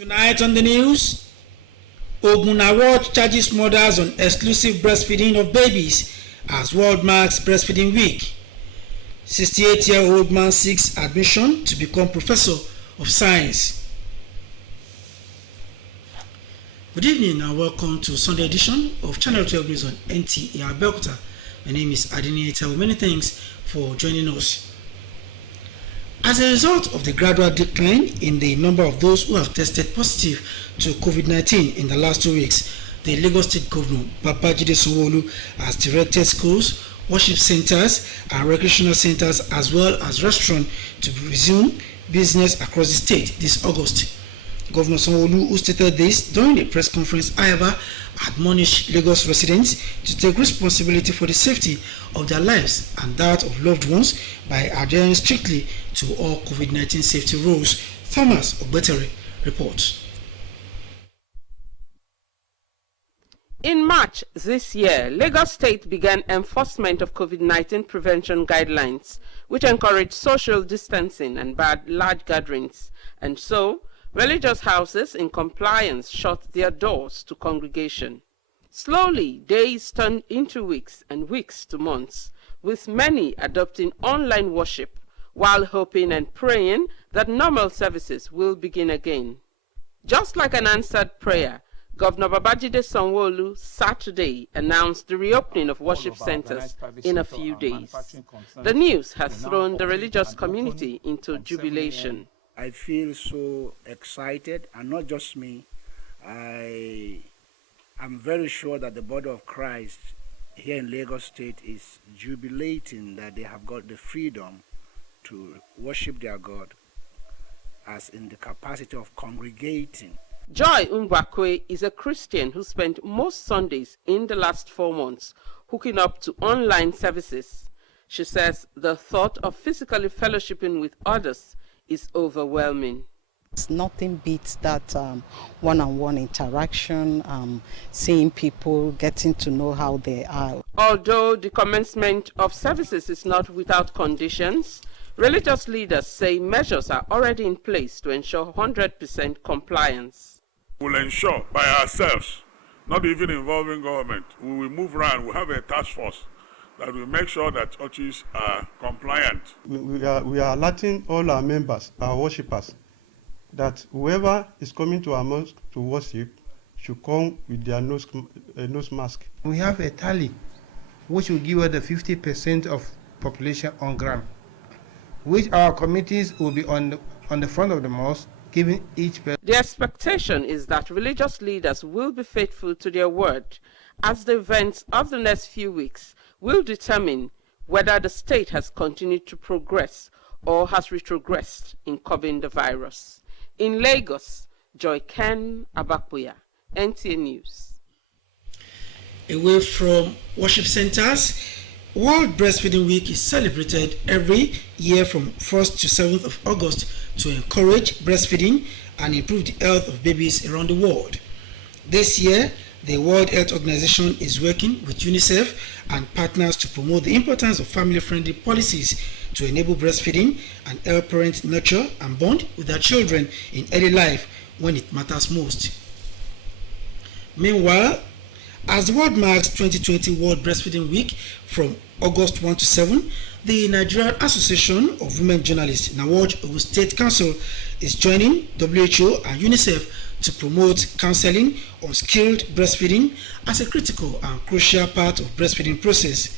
Tonight on the news, Ogun Award charges mothers on exclusive breastfeeding of babies as world marks Breastfeeding Week. 68-year-old man seeks admission to become professor of science. Good evening and welcome to Sunday edition of Channel 12 News on Nta Abeokuta. My name is Nta Abeokuta. Many thanks for joining us. As a result of the gradual decline in the number of those who have tested positive to COVID-19 in the last 2 weeks, the Lagos State Governor, Babajide Sanwo-Olu, has directed schools, worship centers, and recreational centers, as well as restaurants, to resume business across the state this August. Governor Sanwo-Olu, who stated this during a press conference, however, admonished Lagos residents to take responsibility for the safety of their lives and that of loved ones by adhering strictly to all COVID-19 safety rules. Thomas Ogbetere reports. In March this year, Lagos State began enforcement of COVID-19 prevention guidelines, which encourage social distancing and banned large gatherings, and so religious houses in compliance shut their doors to congregation. Slowly, days turned into weeks and weeks to months, with many adopting online worship while hoping and praying that normal services will begin again. Just like an answered prayer, Governor Babajide Sanwo-Olu Saturday announced the reopening of worship centers in a few days. The news has thrown the religious community into jubilation. I feel so excited, and not just me. I'm very sure that the body of Christ here in Lagos State is jubilating that they have got the freedom to worship their God as in the capacity of congregating. Joy Ngwakwe is a Christian who spent most Sundays in the last 4 months hooking up to online services. She says the thought of physically fellowshipping with others is overwhelming. Nothing beats that one-on-one interaction, seeing people, getting to know how they are. Although the commencement of services is not without conditions, religious leaders say measures are already in place to ensure 100% compliance. We'll ensure by ourselves, not even involving government. We will move around. We have a task force that will make sure that churches are compliant. We are alerting all our members, our worshippers, that whoever is coming to our mosque to worship should come with their nose mask. We have a tally which will give us the 50% of population on ground, which our committees will be on the front of the mosque, giving each person. The expectation is that religious leaders will be faithful to their word, as the events of the next few weeks will determine whether the state has continued to progress or has retrogressed in curbing the virus. In Lagos, Joy Ken Abakuya, NTA News. Away from worship centers, World Breastfeeding Week is celebrated every year from 1st to 7th of August to encourage breastfeeding and improve the health of babies around the world. This year, the World Health Organization is working with UNICEF and partners to promote the importance of family-friendly policies to enable breastfeeding and help parents nurture and bond with their children in early life when it matters most. Meanwhile, as the world marks 2020 World Breastfeeding Week from August 1 to 7, the Nigerian Association of Women Journalists, NAWOJ Ogun State Council, is joining WHO and UNICEF to promote counseling on skilled breastfeeding as a critical and crucial part of breastfeeding process.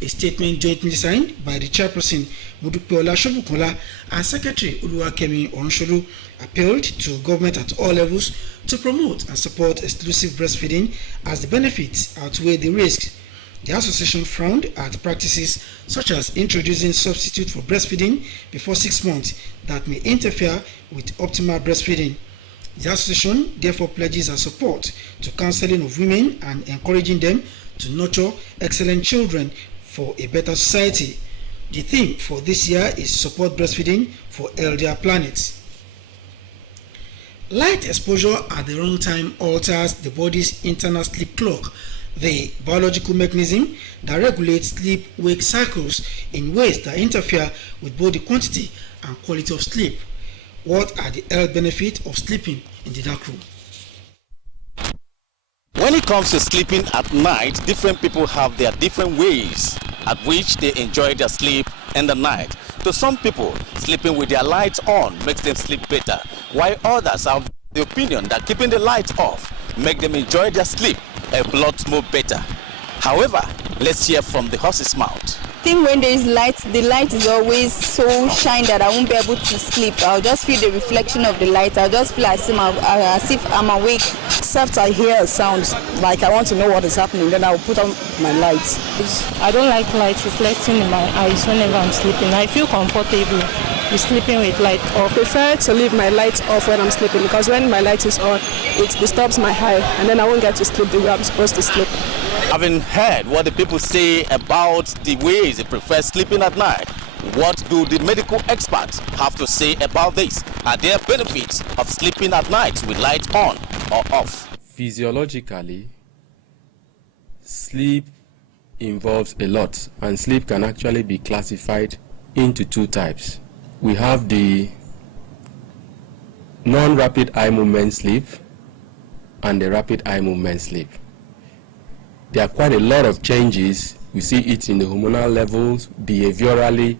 A statement jointly signed by the chairperson Modupeola Shobukola and Secretary Oluwakemi Onsholu appealed to government at all levels to promote and support exclusive breastfeeding as the benefits outweigh the risks. The association frowned at practices such as introducing substitute for breastfeeding before 6 months that may interfere with optimal breastfeeding. The association therefore pledges her support to counseling of women and encouraging them to nurture excellent children for a better society. The theme for this year is Support Breastfeeding for Healthier Planet. Light exposure at the wrong time alters the body's internal sleep clock, the biological mechanism that regulates sleep-wake cycles in ways that interfere with both the quantity and quality of sleep. What are the health benefits of sleeping in the dark room? When it comes to sleeping at night, different people have their different ways at which they enjoy their sleep in the night. To some people, sleeping with their lights on makes them sleep better, while others have the opinion that keeping the lights off makes them enjoy their sleep a lot more better. However, let's hear from the horse's mouth. I think when there is light, the light is always so shine that I won't be able to sleep. I'll just feel the reflection of the light. I'll just feel as if I'm awake. Except I hear sounds like I want to know what is happening, then I'll put on my lights. I don't like light reflecting in my eyes whenever I'm sleeping. I feel comfortable with sleeping with light off. I prefer to leave my lights off when I'm sleeping because when my light is on, it disturbs my eye and then I won't get to sleep the way I'm supposed to sleep. Having heard what the people say about the ways they prefer sleeping at night, what do the medical experts have to say about this? Are there benefits of sleeping at night with lights on or off? Physiologically, sleep involves a lot, and sleep can actually be classified into two types. We have the non-rapid eye movement sleep and the rapid eye movement sleep. There are quite a lot of changes. We see it in the hormonal levels, behaviorally,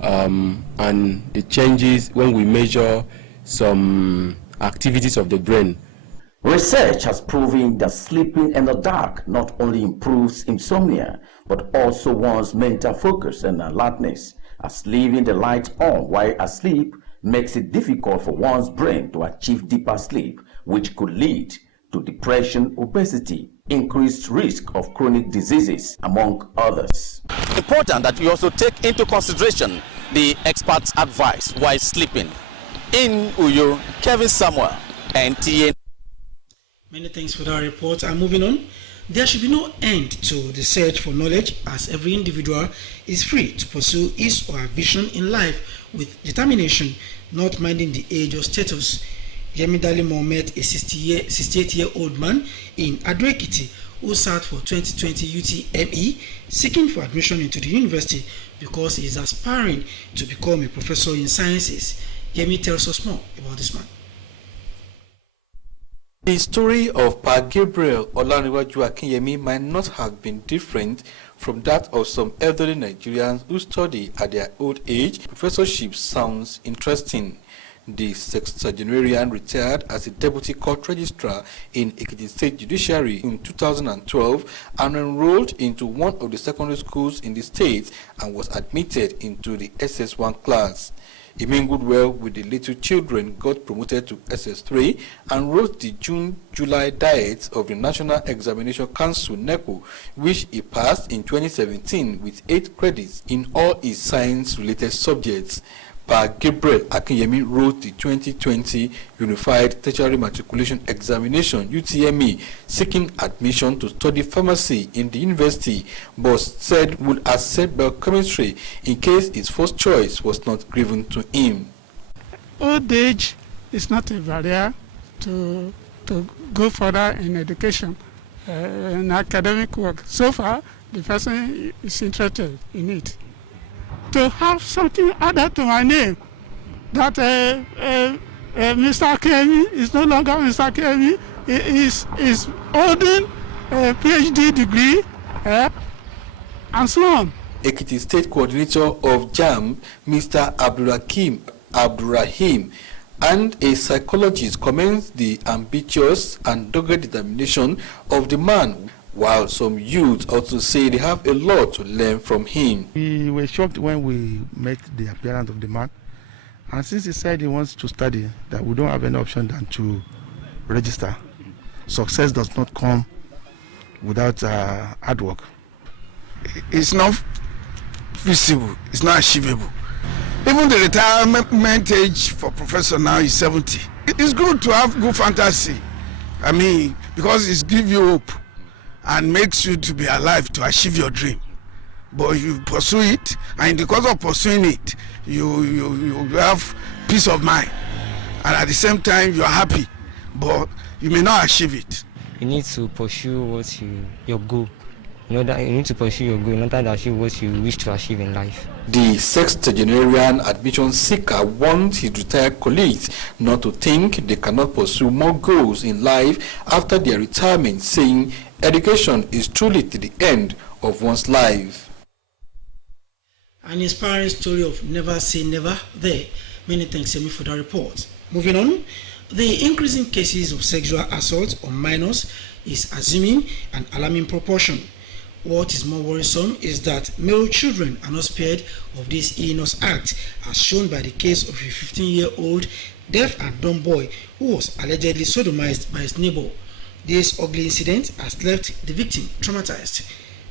and the changes when we measure some activities of the brain. Research has proven that sleeping in the dark not only improves insomnia, but also one's mental focus and alertness, as leaving the light on while asleep makes it difficult for one's brain to achieve deeper sleep, which could lead to depression, obesity, increased risk of chronic diseases, among others. Important that we also take into consideration the experts' advice while sleeping. In Uyo, Kevin Samuel, Nta. Many thanks for that report. And moving on, there should be no end to the search for knowledge, as every individual is free to pursue his or her vision in life with determination, not minding the age or status. Yemidali Mohamed, a 68-year-old man in Ado-Ekiti, who sat for 2020 UTME, seeking for admission into the university because he is aspiring to become a professor in sciences. Yemi tells us more about this man. The story of Pa Gabriel Olaniwaju Akinyemi might not have been different from that of some elderly Nigerians who study at their old age. Professorship sounds interesting. The sexagenarian retired as a deputy court registrar in Ekiti State Judiciary in 2012 and enrolled into one of the secondary schools in the state and was admitted into the SS1 class. He mingled well with the little children, got promoted to SS3, and wrote the June-July diet of the National Examination Council (NECO), which he passed in 2017 with 8 credits in all his science-related subjects. Pa Gabriel Akinyemi wrote the 2020 Unified Tertiary Matriculation Examination (UTME), seeking admission to study pharmacy in the university, but said would accept biochemistry in case his first choice was not given to him. Old age is not a barrier to go further in education, in academic work. So far, the person is interested in it. To have something added to my name, that Mr. Kemi is no longer Mr. Kemi, is holding a PhD degree, and so on. Ekiti State Coordinator of JAM, Mr. Abdurrahim, and a psychologist commends the ambitious and dogged determination of the man, while some youths also say they have a lot to learn from him. We were shocked when we met the appearance of the man, and since he said he wants to study, that we don't have any option than to register. Success does not come without hard work. It's not feasible, it's not achievable. Even the retirement age for professor now is 70. It's good to have good fantasy, I mean, because it gives you hope and makes you to be alive to achieve your dream. But you pursue it, and because of pursuing it, you have peace of mind, and at the same time you are happy, but you may not achieve it. You need to pursue what your goal. that you need to pursue your goal in order to achieve what you wish to achieve in life. The sextagenarian admission seeker wants his retired colleagues not to think they cannot pursue more goals in life after their retirement, saying education is truly to the end of one's life. An inspiring story of never say never there. Many thanks, Emi, for that report. Moving on, the increasing cases of sexual assault on minors is assuming an alarming proportion. What is more worrisome is that male children are not spared of this heinous act, as shown by the case of a 15-year-old deaf and dumb boy who was allegedly sodomized by his neighbor. This ugly incident has left the victim traumatized.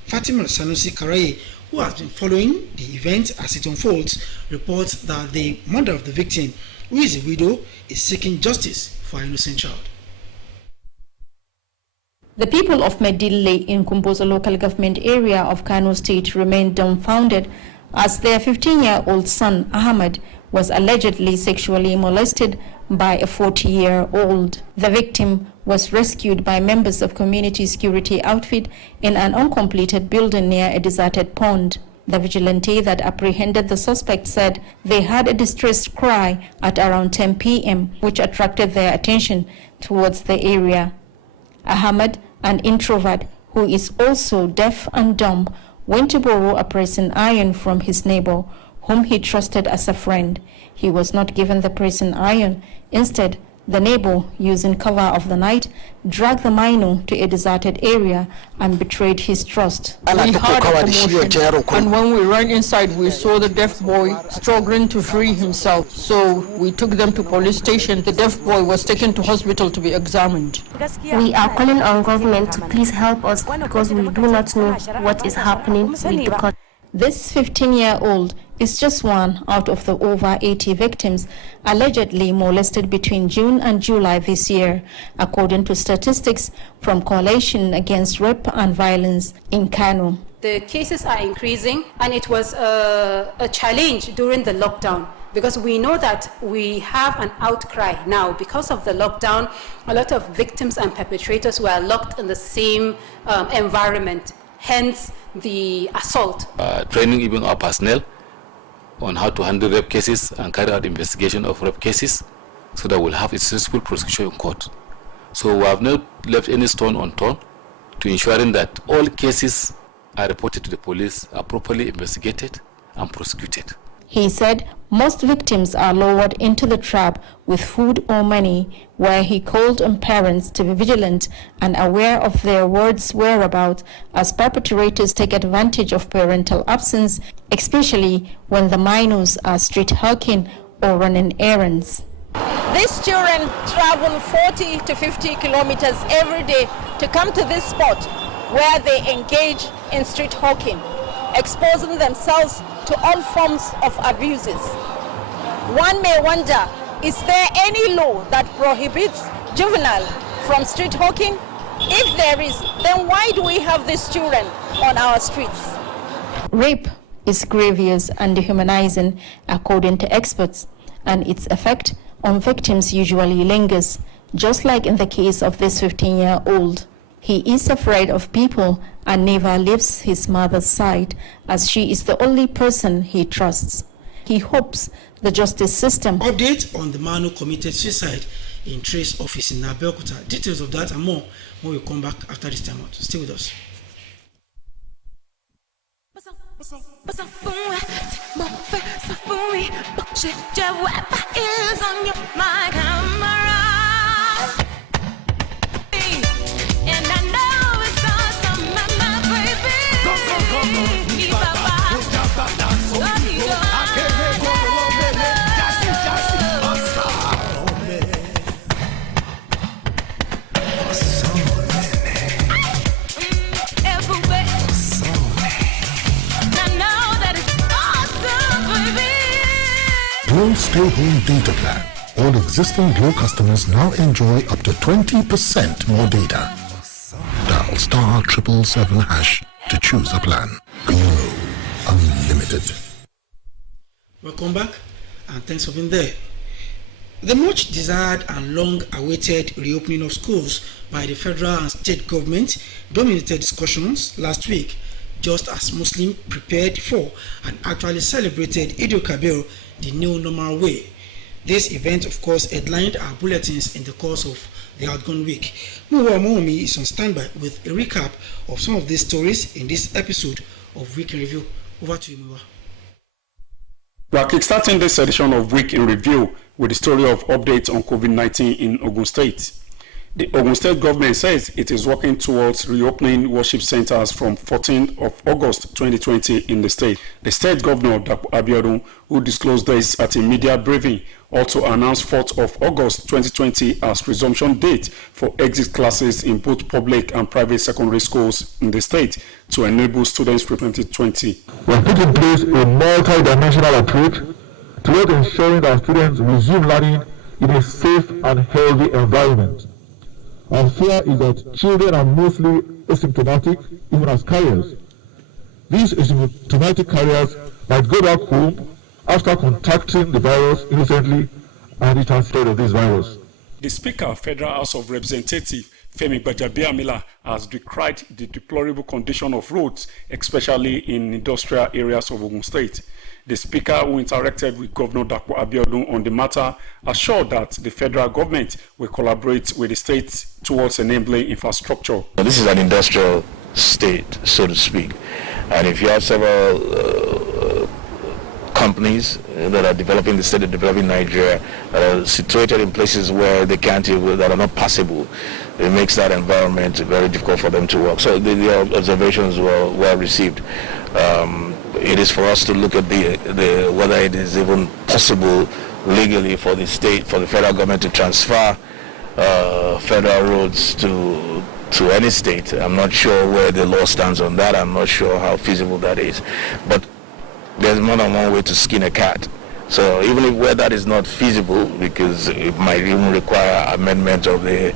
Fatima Sanusi Karaye, who has been following the event as it unfolds, reports that the mother of the victim, who is a widow, is seeking justice for an innocent child. The people of Medille in Kumbozo local government area of Kano State remain dumbfounded as their 15-year-old son, Ahmed, was allegedly sexually molested by a 40-year-old. The victim was rescued by members of community security outfit in an uncompleted building near a deserted pond. The vigilante that apprehended the suspect said they heard a distressed cry at around 10 p.m., which attracted their attention towards the area. Ahmed, an introvert who is also deaf and dumb, went to borrow a pressing iron from his neighbor, whom he trusted as a friend. He was not given the pressing iron. Instead, the neighbor, using cover of the night, dragged the minor to a deserted area and betrayed his trust. We heard a commotion, and when we ran inside, we saw the deaf boy struggling to free himself. So we took them to police station. The deaf boy was taken to hospital to be examined. We are calling on government to please help us because we do not know what is happening with the court. This 15-year-old is just one out of the over 80 victims allegedly molested between June and July this year, according to statistics from Coalition Against Rape and Violence in Kano. The cases are increasing, and it was a challenge during the lockdown, because we know that we have an outcry now. Because of the lockdown, a lot of victims and perpetrators were locked in the same environment, hence the assault. Training even our personnel on how to handle rape cases and carry out investigation of rape cases so that we'll have a successful prosecution in court. So we have not left any stone unturned to ensuring that all cases are reported to the police, are properly investigated and prosecuted. He said most victims are lowered into the trap with food or money, where he called on parents to be vigilant and aware of their wards' whereabouts, as perpetrators take advantage of parental absence, especially when the minors are street hawking or running errands. These children travel 40 to 50 kilometers every day to come to this spot where they engage in street hawking, exposing themselves to all forms of abuses. One may wonder, is there any law that prohibits juvenile from street hawking? If there is, then why do we have these children on our streets? Rape is grievous and dehumanizing, according to experts, and its effect on victims usually lingers, just like in the case of this 15-year-old. He is afraid of people and never leaves his mother's side, as she is the only person he trusts. He hopes the justice system. Update on the man who committed suicide in Trace office in Nta Abeokuta. Details of that and more when we come back after this time out. Stay with us. Glow Stay Home Data Plan. All existing Glow customers now enjoy up to 20% more data. Dial *777# to choose a plan. Glow Unlimited. Welcome back and thanks for being there. The much desired and long awaited reopening of schools by the federal and state government dominated discussions last week, just as Muslims prepared for and actually celebrated Eid al-Kabir the new normal way. This event, of course, headlined our bulletins in the course of the outgone week. Muwa Momi is on standby with a recap of some of these stories in this episode of Week in Review. Over to you, Muwa. We are kickstarting this edition of Week in Review with the story of updates on COVID-19 in Ogun State. The Ogun State government says it is working towards reopening worship centers from 14th of August 2020 in the state. The state governor, Nta Abeokuta, who disclosed this at a media briefing, also announced 4th of August 2020 as resumption date for exit classes in both public and private secondary schools in the state to enable students for 2020. We have put in place a multi-dimensional approach toward ensuring that students resume learning in a safe and healthy environment. Our fear is that children are mostly asymptomatic, even as carriers. These asymptomatic carriers might go back home after contracting the virus innocently and it has spread of this virus. The Speaker of Federal House of Representatives, Femi Gbajabiamila, has decried the deplorable condition of roads, especially in industrial areas of Ogun State. The Speaker, who interacted with Governor Nta Abeokuta on the matter, assured that the federal government will collaborate with the state towards enabling infrastructure. This is an industrial state, so to speak, and if you have several companies that are developing the state, developing Nigeria, situated in places where they can't, that are not passable, it makes that environment very difficult for them to work. So the observations were well received. It is for us to look at the whether it is even possible legally for the state, for the federal government to transfer federal roads to any state. I'm not sure where the law stands on that. I'm not sure how feasible that is. But there's more than one way to skin a cat. So even if where that is not feasible, because it might even require amendment of the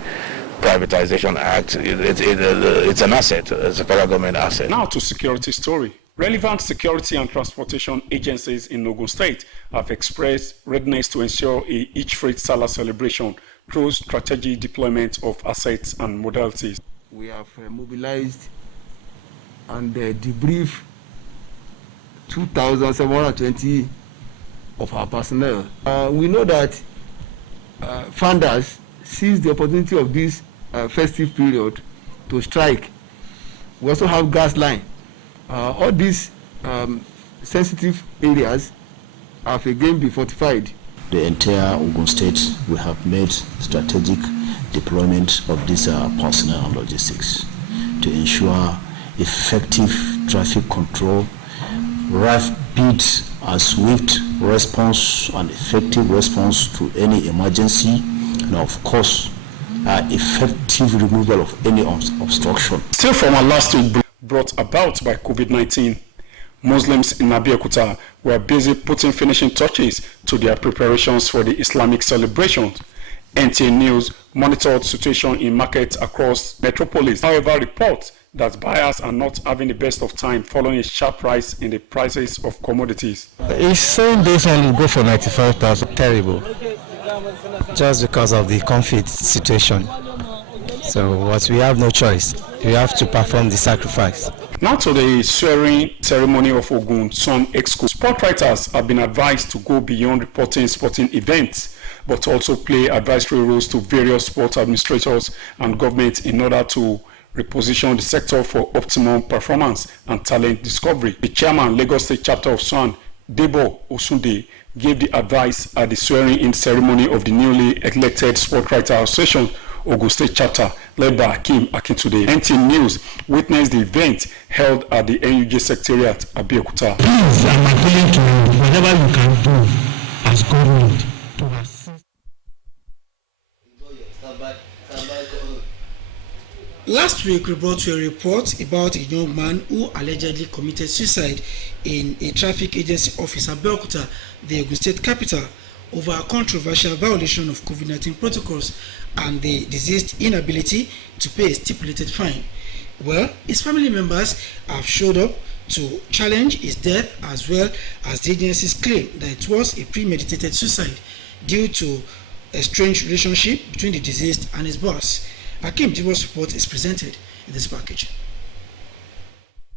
Privatization Act, it's an asset, it's a federal government asset. Now to security story. Relevant security and transportation agencies in Ogun State have expressed readiness to ensure a each freight Salah celebration through strategic deployment of assets and modalities. We have mobilized and debriefed 2,720 of our personnel. We know that funders seize the opportunity of this festive period to strike. We also have gas line. All these sensitive areas have again been fortified. The entire Ogun State, we have made strategic deployment of this personnel and logistics to ensure effective traffic control, rapid and swift response and effective response to any emergency, and of course, effective removal of any obstruction. Still from our last week brought about by COVID-19, Muslims in Nta Abeokuta were busy putting finishing touches to their preparations for the Islamic celebrations. NTA News monitored situation in markets across metropolis. However, reports that buyers are not having the best of time following a sharp rise in the prices of commodities. It's saying this one will go for 95,000. Terrible. Just because of the conflict situation. So what we have no choice. We have to perform the sacrifice. Now to the swearing ceremony of Ogun Son Exco. Sport writers have been advised to go beyond reporting sporting events, but also play advisory roles to various sport administrators and government in order to reposition the sector for optimum performance and talent discovery. The chairman, Lagos State Chapter of SWAN, Debo Osunde, gave the advice at the swearing-in ceremony of the newly elected Sport Writers Association, Ogun State Chapter, led by Hakeem Akintunde. NT News witnessed the event held at the NUJ Secretariat at Abeokuta. Please, I'm appealing to you, whatever you can do as government to assist. Last week, we brought you a report about a young man who allegedly committed suicide in a traffic agency office at Abeokuta, the Ogun State capital, over a controversial violation of COVID-19 protocols and the deceased's inability to pay a stipulated fine. Well, his family members have showed up to challenge his death, as well as the agency's claim that it was a premeditated suicide due to a strange relationship between the deceased and his boss. Hakim Jibo's report is presented in this package.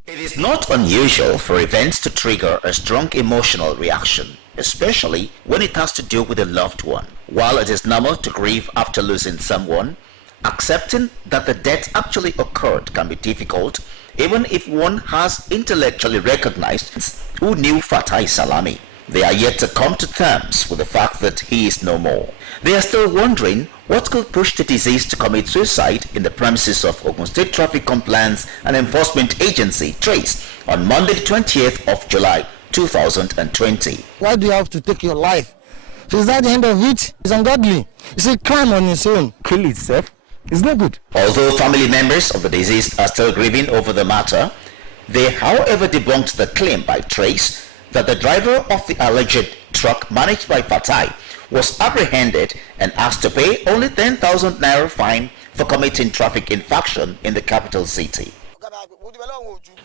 It is not unusual for events to trigger a strong emotional reaction, especially when it has to do with a loved one. While it is normal to grieve after losing someone, accepting that the death actually occurred can be difficult, even if one has intellectually recognized who knew Fatai Salami. They are yet to come to terms with the fact that he is no more. They are still wondering what could push the deceased to commit suicide in the premises of Ogun State Traffic Compliance and Enforcement Agency, TRACE, on Monday the 20th of July 2020. Why do you have to take your life? So is that the end of it? It's ungodly. It's a crime on its own. Kill itself. It's not good. Although family members of the deceased are still grieving over the matter, they however debunked the claim by TRACE that the driver of the alleged truck managed by Fatai was apprehended and asked to pay only 10,000 naira fine for committing traffic infraction in the capital city.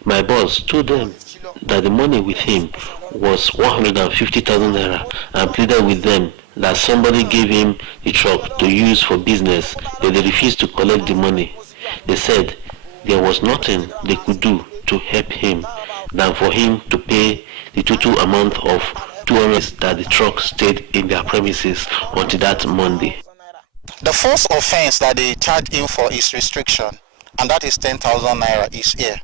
My boss told them that the money with him was 150,000 naira and pleaded with them that somebody gave him the truck to use for business, but they refused to collect the money. They said there was nothing they could do to help him than for him to pay the total amount of 200 that the truck stayed in their premises until that Monday. The first offense that they charged him for is restriction, and that is 10,000 naira is here.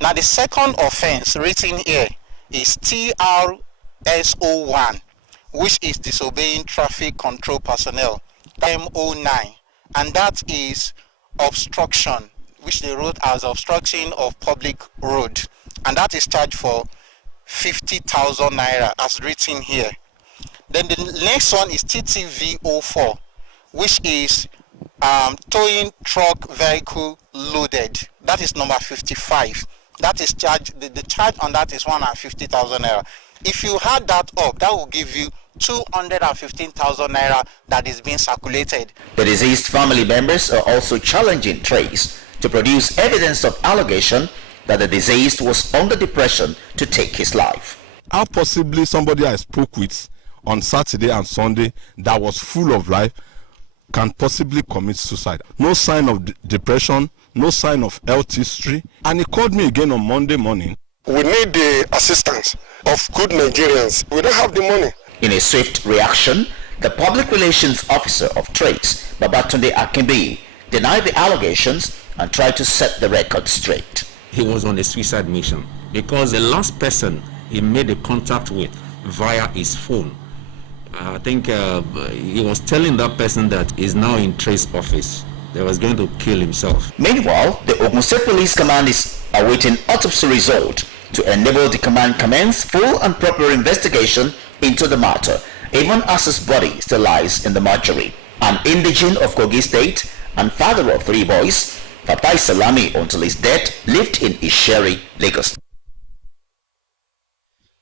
Now the second offense written here is TRSO1, which is disobeying traffic control personnel, M09, and that is obstruction, which they wrote as obstruction of public road, and that is charged for 50,000 naira as written here. Then the next one is TTV04, which is towing truck vehicle loaded. That is number 55. That is charged. The charge on that is 150,000 naira. If you add that up, that will give you 215,000 naira that is being circulated. The deceased family members are also challenging TRACE to produce evidence of allegation that the deceased was under depression to take his life. How possibly somebody I spoke with on Saturday and Sunday that was full of life can possibly commit suicide? No sign of depression, no sign of health history. And he called me again on Monday morning. We need the assistance of good Nigerians. We don't have the money. In a swift reaction, the public relations officer of TRACE, Babatunde Akimbi, denied the allegations and tried to set the record straight. He was on a suicide mission because the last person he made a contact with via his phone, I think he was telling that person that he's now in TRACE office. They was going to kill himself. Meanwhile, the Ogun State Police Command is awaiting autopsy result to enable the command commence full and proper investigation into the matter, even as his body still lies in the mortuary. An indigene of Kogi State and father of 3 boys, Fatai Salami, until his death, lived in Isheri, Lagos.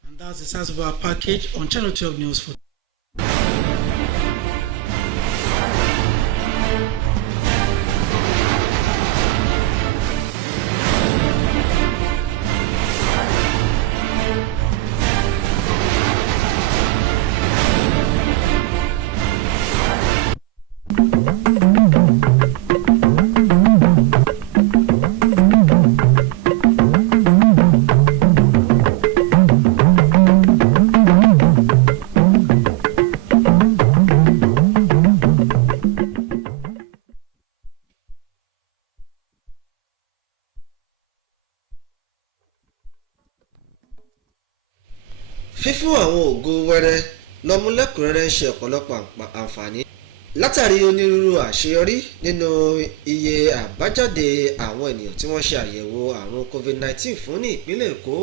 And that's the size of our package on Channel 12 News for fífún àwọn ògo wẹ́rẹ́ lọ́múlẹ́kùnrẹ́rẹ́ ń ṣe ọ̀pọ̀lọpọ̀ àǹfààní látàrí onírúurú àṣeyọrí nínú iye àbájáde àwọn ènìyàn tí wọ́n ṣe àyẹ̀wò àrùn COVID-19 fún ní ìpínlẹ̀ Èkó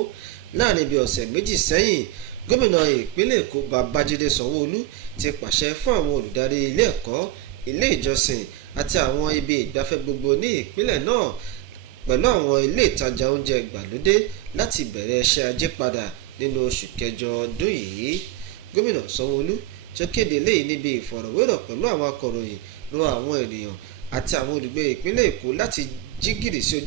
láàrin bí ọ̀sẹ̀ méjì sẹ́yìn. Gómìnà ìpínlẹ̀ Èkó Babájídé Sanwó-Olú ti pàṣẹ fún àwọn olùdarí ilé ẹ̀kọ́, ilé ìjọsìn àti àwọn ibi ìgbafẹ́ gbogbo ní ìpínlẹ̀ náà pẹ̀lú àwọn ilé ìtajà oúnjẹ ìgbàlódé láti bẹ̀rẹ̀ iṣẹ́ ajé padà nínú oṣù kẹjọ ọdún yìí. Gómìnà Sanwó-Olú tó kéde léyìí níbi ìfọ̀rọ̀wérọ̀ pẹ̀lú àwọn akọ̀ròyìn rọ àwọn ènìyàn àti àwọn olùgbé ìpínlẹ̀ Èkó láti jí gìrì sí